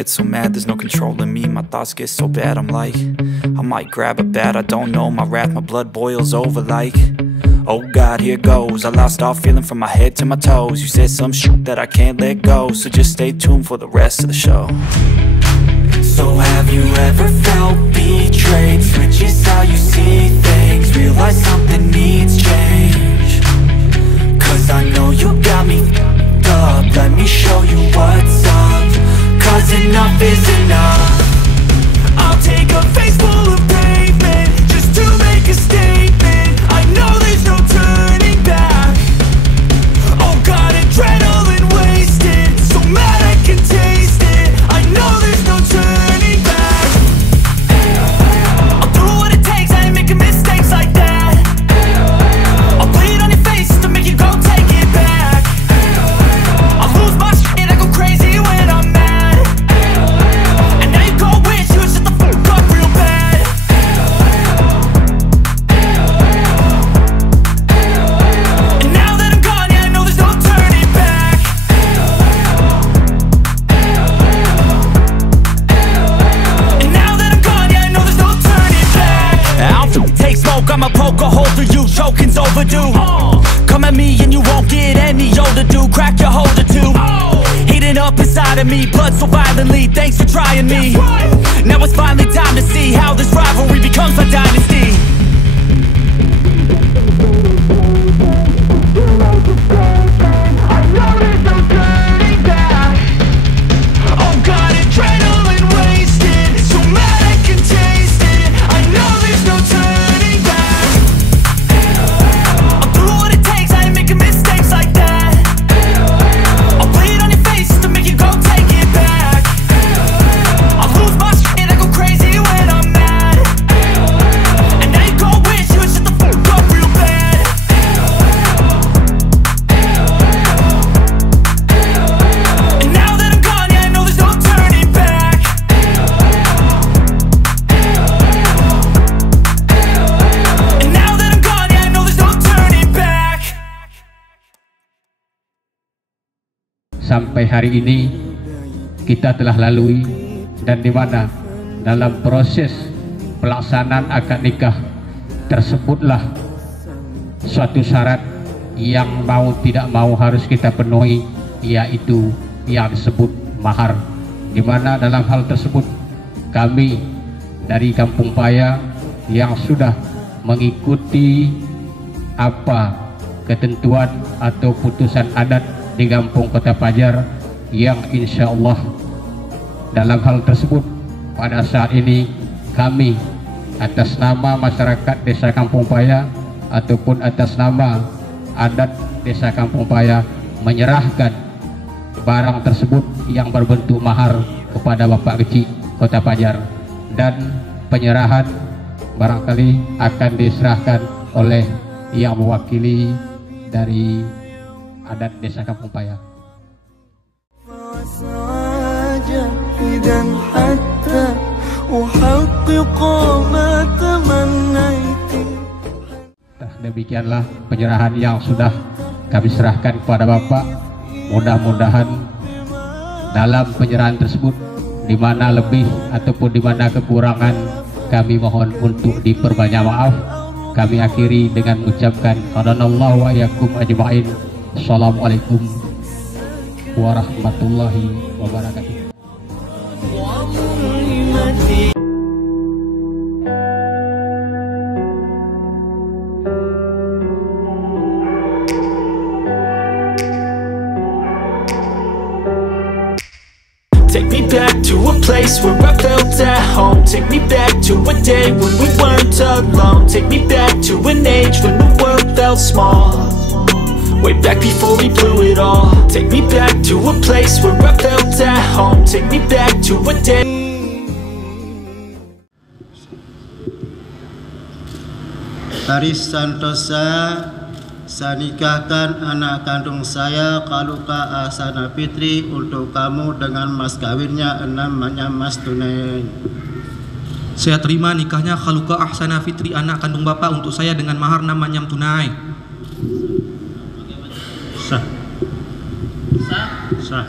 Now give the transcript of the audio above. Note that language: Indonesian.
get so mad, there's no controlling me. My thoughts get so bad, I'm like, I might grab a bat, I don't know. My wrath, my blood boils over like, oh God, here goes. I lost all feeling from my head to my toes. You said some shit that I can't let go, so just stay tuned for the rest of the show. So have you ever felt betrayed? Switches how you see things, realize something needs change. Cause I know you got me f***ed up, let me show you what's up. Cause enough is enough. I'll take a face full of pavement just to make a statement. I know there's no turning back. Oh God, adrenaline wasted, so mad I can taste it. I know there's no turning back. I'll do what it takes, I ain't making mistakes like that. I'll bleed on your face to make you go take it back. I'll lose my shit and I go crazy when I'm mad. And now you go wish you would shut the fuck up real bad. And now that I'm gone, yeah, I know there's no turning back. And now that I'm gone, yeah, I know there's no turning back. I'll take smoke, I'ma poke a hole through you, choking's overdue. Come at me and you won't get any older, dude. Crack your holder too. Heating up inside of me, blood so violently. Thanks for trying me. Now it's finally time to see how this rivalry becomes a dynasty. I know there's no turning back. Oh God, adrenaline wasted, so mad I can taste it. I know there's no turning back. I'll do what it takes, I ain't making mistakes like that. I'll bleed on your face to make you go take it back. I'll lose my shit and I go crazy when I'm mad. And now you go wish you would shut the fuck up real bad. And now that I'm gone, yeah, I know there's no turning back. And now that I'm gone, yeah, I know there's no turning back. Sampai hari ini kita telah lalui, dan di mana dalam proses pelaksanaan akad nikah tersebutlah suatu syarat yang mau tidak mau harus kita penuhi, yaitu yang disebut mahar. Di mana dalam hal tersebut kami dari Kampung Paya yang sudah mengikuti apa ketentuan atau putusan adat di Kampung Kota Pajar, yang insya Allah dalam hal tersebut pada saat ini kami atas nama masyarakat Desa Kampung Paya ataupun atas nama adat Desa Kampung Paya menyerahkan barang tersebut yang berbentuk mahar kepada Bapak Kecil Kota Pajar, dan penyerahan barangkali akan diserahkan oleh yang mewakili dari adat Desa Kampung Paya. Demikianlah penyerahan yang sudah kami serahkan kepada Bapak. Mudah-mudahan dalam penyerahan tersebut, di mana lebih ataupun di mana kekurangan, kami mohon untuk diperbanyak maaf. Kami akhiri dengan mengucapkan hadanallahu wa iyyakum ajma'in. Assalamualaikum warahmatullahi wabarakatuh. Take me back to a place where I felt at home. Take me back to a day when we weren't alone. Take me back to an age when the world felt small, way back before we blew it all. Take me back to a place where I felt at home. Take me back to a day. Hari Santosa, saya nikahkan anak kandung saya, Khaluqa Ahsanah Fitri, untuk kamu dengan mas kawinnya namanya mas tunai. Saya terima nikahnya Khaluqa Ahsanah Fitri, anak kandung Bapak, untuk saya dengan mahar namanya tunai. Sah. Sah. Sah.